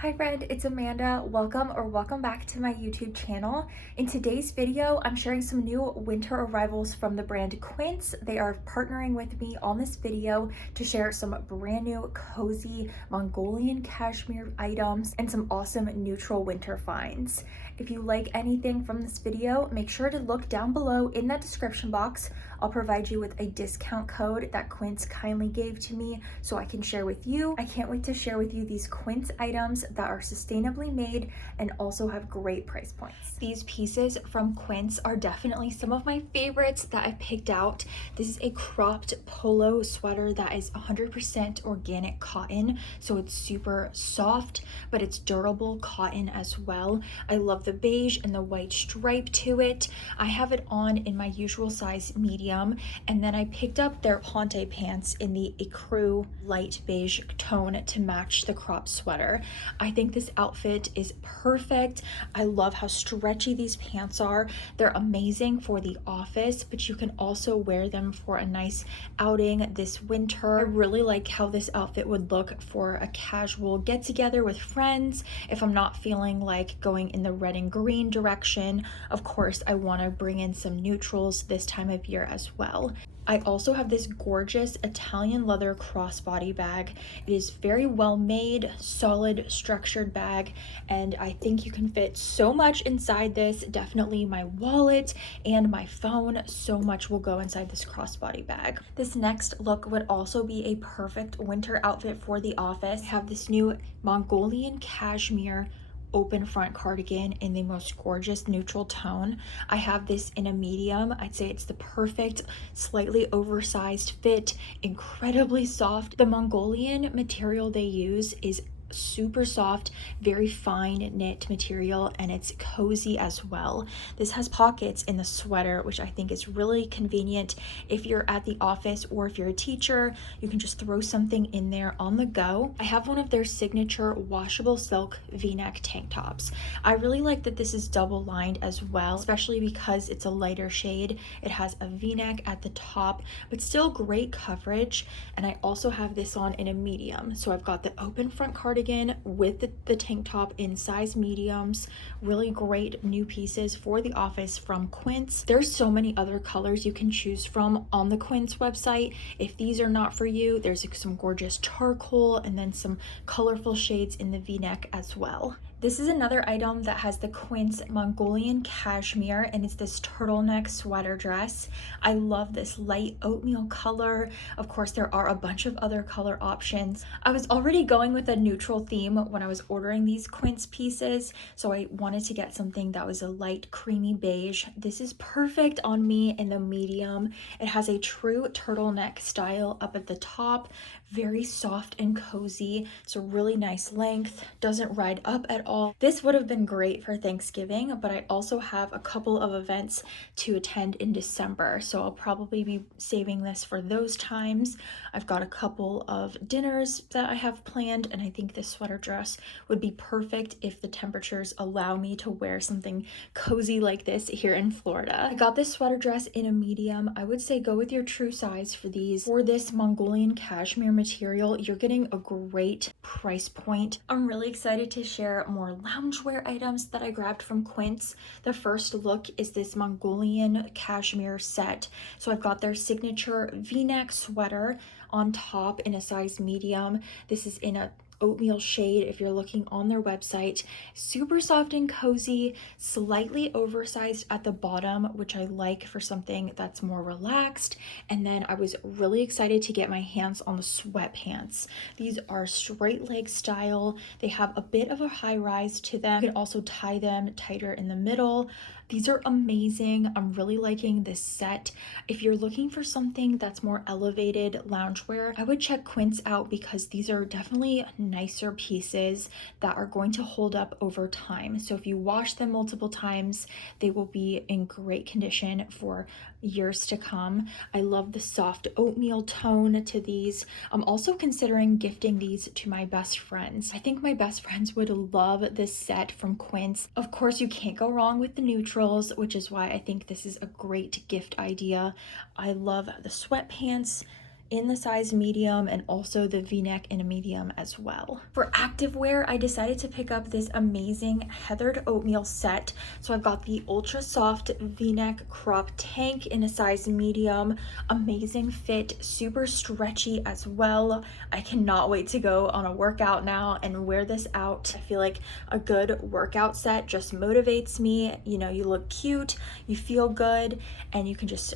Hi friend, it's Amanda. Welcome back to my YouTube channel. In today's video, I'm sharing some new winter arrivals from the brand Quince. They are partnering with me on this video to share some brand new cozy Mongolian cashmere items and some awesome neutral winter finds. If you like anything from this video, make sure to look down below in that description box. I'll provide you with a discount code that Quince kindly gave to me so I can share with you. I can't wait to share with you these Quince items that are sustainably made and also have great price points. These pieces from Quince are definitely some of my favorites that I picked out. This is a cropped polo sweater that is 100% organic cotton, so it's super soft, but it's durable cotton as well. I love the beige and the white stripe to it. I have it on in my usual size medium, and then I picked up their Ponte pants in the ecru light beige tone to match the crop sweater. I think this outfit is perfect. I love how stretchy these pants are. They're amazing for the office, but you can also wear them for a nice outing this winter. I really like how this outfit would look for a casual get together with friends. If I'm not feeling like going in the red and green direction, of course I want to bring in some neutrals this time of year as well. I also have this gorgeous Italian leather crossbody bag. It is very well made, solid, structured bag, and I think you can fit so much inside this. Definitely my wallet and my phone. So much will go inside this crossbody bag. This next look would also be a perfect winter outfit for the office. I have this new Mongolian cashmere open front cardigan in the most gorgeous neutral tone. I have this in a medium. I'd say it's the perfect slightly oversized fit, incredibly soft. The Mongolian material they use is super soft, very fine knit material, and it's cozy as well. This has pockets in the sweater, which I think is really convenient if you're at the office or if you're a teacher. You can just throw something in there on the go. I have one of their signature washable silk v-neck tank tops. I really like that this is double lined as well, especially because it's a lighter shade. It has a v-neck at the top, but still great coverage. And I also have this on in a medium. So I've got the open front cardigan with the tank top in size mediums. Really great new pieces for the office from Quince. There's so many other colors you can choose from on the Quince website. If these are not for you, there's some gorgeous charcoal and then some colorful shades in the v-neck as well. This is another item that has the Quince Mongolian cashmere, and it's this turtleneck sweater dress. I love this light oatmeal color. Of course, there are a bunch of other color options. I was already going with a neutral theme when I was ordering these Quince pieces, so I wanted to get something that was a light creamy beige. This is perfect on me in the medium. It has a true turtleneck style up at the top, very soft and cozy. It's a really nice length, doesn't ride up at all. This would have been great for Thanksgiving, but I also have a couple of events to attend in December, so I'll probably be saving this for those times. I've got a couple of dinners that I have planned, and I think this sweater dress would be perfect if the temperatures allow me to wear something cozy like this here in Florida. I got this sweater dress in a medium. I would say go with your true size for these. For this Mongolian cashmere material, you're getting a great price point. I'm really excited to share more loungewear items that I grabbed from Quince. The first look is this Mongolian cashmere set. So I've got their signature v-neck sweater on top in a size medium. This is in a oatmeal shade if you're looking on their website. Super soft and cozy, slightly oversized at the bottom, which I like for something that's more relaxed. And then I was really excited to get my hands on the sweatpants. These are straight leg style. They have a bit of a high rise to them. You can also tie them tighter in the middle. These are amazing. I'm really liking this set. If you're looking for something that's more elevated loungewear, I would check Quince out because these are definitely nicer pieces that are going to hold up over time. So if you wash them multiple times, they will be in great condition for years to come. I love the soft oatmeal tone to these. I'm also considering gifting these to my best friends. I think my best friends would love this set from Quince. Of course, you can't go wrong with the neutrals, which is why I think this is a great gift idea. I love the sweatpants. in the size medium and also the v-neck in a medium as well. For activewear, I decided to pick up this amazing heathered oatmeal set. So I've got the ultra soft v-neck crop tank in a size medium, amazing fit, super stretchy as well. I cannot wait to go on a workout now and wear this out. I feel like a good workout set just motivates me. You know, you look cute, you feel good, and you can just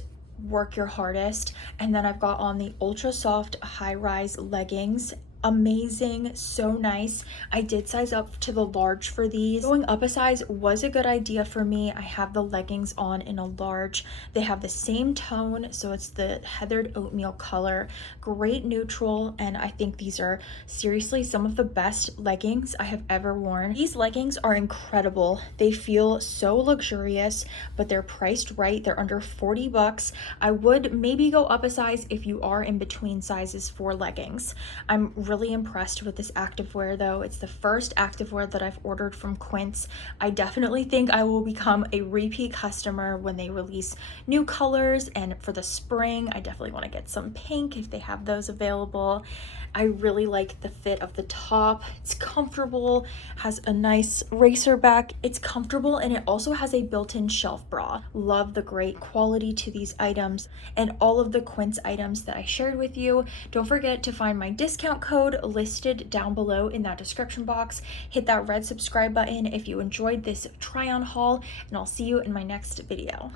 work your hardest. And then I've got on the ultra soft high rise leggings, amazing, so nice. I did size up to the large for these. Going up a size was a good idea for me. I have the leggings on in a large. They have the same tone, so it's the heathered oatmeal color, great neutral, and I think these are seriously some of the best leggings I have ever worn. These leggings are incredible. They feel so luxurious, but they're priced right. They're under 40 bucks. I would maybe go up a size if you are in between sizes for leggings. I'm really impressed with this activewear though. It's the first activewear that I've ordered from Quince. I definitely think I will become a repeat customer when they release new colors, and for the spring I definitely want to get some pink if they have those available. I really like the fit of the top. It's comfortable, has a nice racer back. It's comfortable, and it also has a built-in shelf bra. Love the great quality to these items and all of the Quince items that I shared with you. Don't forget to find my discount code listed down below in that description box. Hit that red subscribe button if you enjoyed this try on haul, and I'll see you in my next video.